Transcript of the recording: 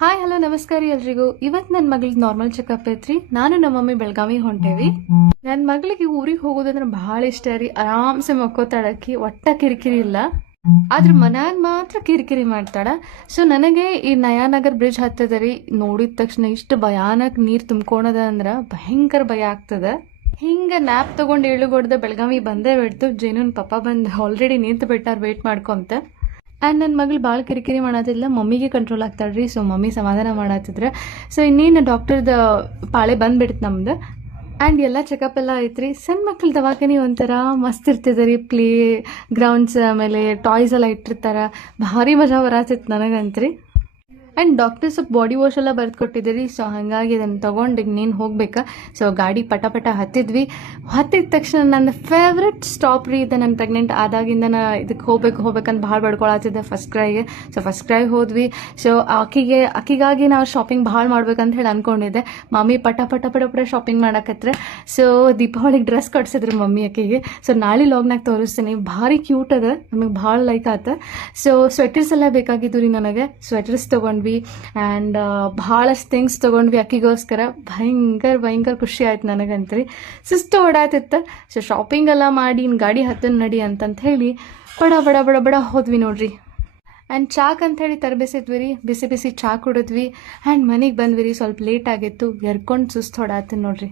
Hi hello ನಮಸ್ಕಾರ ರೀ ಎಲ್ರಿಗೂ. ಇವತ್ತು ನನ್ನ ಮಗಳಿಗೆ ನಾರ್ಮಲ್ ಚೆಕಪ್ ಐತ್ರಿ. ನಾನು ನಮ್ಮ ಮಮ್ಮಿ ಬೆಳಗಾವಿಗೆ ಹೊಂಟೇವಿ. ನನ್ನ ಮಗಳಿಗೆ ಊರಿಗೆ ಹೋಗೋದಂದ್ರೆ ಭಾಳ ಇಷ್ಟ ರೀ. ಆರಾಮ್ಸೆ ಮಕ್ಕೋತಾಳಕಿ, ಒಟ್ಟ ಕಿರಿಕಿರಿ ಇಲ್ಲ. ಆದ್ರೆ ಮನ್ಯಾಗ ಮಾತ್ರ ಕಿರಿಕಿರಿ ಮಾಡ್ತಾಳ. ಸೊ ನನಗೆ ಈ ನಯಾನಗರ್ ಬ್ರಿಡ್ಜ್ ಹತ್ತದ ರೀ. ನೋಡಿದ ತಕ್ಷಣ ಇಷ್ಟು ಭಯಾನಕ್ ನೀರು ತುಂಬ್ಕೊಳದ ಅಂದ್ರ ಭಯಂಕರ ಭಯ ಆಗ್ತದ. ಹಿಂಗ ನ್ಯಾಪ್ ತಗೊಂಡು ಇಳುಗೊಡ್ದ ಬೆಳಗಾವಿ ಬಂದೇ ಬಿಡ್ತು. ಜೇನುನ್ ಪಪ್ಪ ಬಂದು ಆಲ್ರೆಡಿ ನಿಂತು ಬಿಟ್ಟಾರ ವೇಟ್ ಮಾಡ್ಕೊಂತ. ಆ್ಯಂಡ್ ನನ್ನ ಮಗಳು ಭಾಳ ಕಿರಿಕಿರಿ ಮಾಡತ್ತಿಲ್ಲ, ಮಮ್ಮಿಗೆ ಕಂಟ್ರೋಲ್ ಆಗ್ತಾಳ್ರಿ. ಸೊ ಮಮ್ಮಿ ಸಮಾಧಾನ ಮಾಡತ್ತಿದ್ರೆ. ಸೊ ಇನ್ನೇನು ಡಾಕ್ಟರ್ದ ಪಾಳೆ ಬಂದ್ಬಿಡ್ತು ನಮ್ದು. ಆ್ಯಂಡ್ ಎಲ್ಲ ಚೆಕಪ್ ಎಲ್ಲ ಐತ್ರಿ. ಸಣ್ಣ ಮಕ್ಳ ದವಾಖಾನೆ ಒಂಥರ ಮಸ್ತ್ ಇರ್ತದೆ ರೀ. ಪ್ಲೇ ಗ್ರೌಂಡ್ಸ್ ಆಮೇಲೆ ಟಾಯ್ಸ್ ಎಲ್ಲ ಇಟ್ಟಿರ್ತಾರೆ. ಭಾರಿ ಮಜಾ ಬರತ್ತಿತ್ತು ನನಗಂತ್ರಿ. ಆ್ಯಂಡ್ ಡಾಕ್ಟರ್ ಸ್ವಲ್ಪ ಬಾಡಿ ವಾಶ್ ಎಲ್ಲ ಬರ್ದು ಕೊಟ್ಟಿದ್ದೀರಿ. ಸೊ ಹಾಗಾಗಿ ಅದನ್ನು ತೊಗೊಂಡು ನೀನು ಹೋಗ್ಬೇಕಾ. ಸೊ ಗಾಡಿ ಪಟ ಹತ್ತಿದ್ವಿ. ಹತ್ತಿದ ತಕ್ಷಣ ನನ್ನ ಫೇವ್ರೆಟ್ ಸ್ಟಾಪ್ ರೀ ಇದು. ನಾನು ಪ್ರೆಗ್ನೆಂಟ್ ಆದಾಗಿಂದ ಇದಕ್ಕೆ ಹೋಗ್ಬೇಕಂತ ಭಾಳ ಬಡ್ಕೊಳತ್ತಿದ್ದೆ ಫಸ್ಟ್ ಕ್ರೈಗೆ. ಸೊ ಫಸ್ಟ್ ಕ್ರೈ ಹೋದ್ವಿ. ಸೊ ಆಕಿಗಾಗಿ ನಾವು ಶಾಪಿಂಗ್ ಭಾಳ ಮಾಡ್ಬೇಕಂತ ಹೇಳಿ ಅಂದ್ಕೊಂಡಿದ್ದೆ. ಮಮ್ಮಿ ಪಟ ಶಾಪಿಂಗ್ ಮಾಡಕತ್ರೆ. ಸೊ ದೀಪಾವಳಿಗೆ ಡ್ರೆಸ್ ಕೊಡ್ಸಿದ್ರು ಮಮ್ಮಿ ಆಕಿಗೆ. ಸೊ ನಾಳೆ ಲಾಗ್ನಾಗ ತೋರಿಸ್ತೀನಿ. ಭಾರಿ ಕ್ಯೂಟ್ ಅದ, ನಮಗೆ ಭಾಳ ಲೈಕ್ ಆತ. ಸೊ ಸ್ವೆಟರ್ಸ್ ಎಲ್ಲ ಬೇಕಾಗಿದ್ದು ರೀ ನನಗೆ. ಸ್ವೆಟರ್ಸ್ ತೊಗೊಂಡ್ವಿ. ಆ್ಯಂಡ್ ಭಾಳಷ್ಟು ಥಿಂಗ್ಸ್ ತೊಗೊಂಡ್ವಿ ಅಕ್ಕಿಗೋಸ್ಕರ. ಭಯಂಕರ ಖುಷಿ ಆಯ್ತು ನನಗಂತ್ರಿ. ಸುಸ್ತು ಹೊಡಾತಿತ್ತು. ಸೊ ಶಾಪಿಂಗ್ ಎಲ್ಲ ಮಾಡಿ ಗಾಡಿ ಹತ್ತನ್ ನಡಿ ಅಂತಂತ ಹೇಳಿ ಬಡ ಹೋದ್ವಿ ನೋಡ್ರಿ. ಆ್ಯಂಡ್ ಚಾಕ್ ಅಂತ ಹೇಳಿ ತರಬೇಸಿದ್ವಿ ರೀ. ಬಿಸಿ ಚಾ ಕುಡಿದ್ವಿ. ಆ್ಯಂಡ್ ಮನೆಗೆ ಬಂದ್ವಿ ರೀ. ಸ್ವಲ್ಪ ಲೇಟ್ ಆಗಿತ್ತು. ಎರ್ಕೊಂಡು ಸುಸ್ತು ಹೊಡಾತೀನಿ ನೋಡ್ರಿ.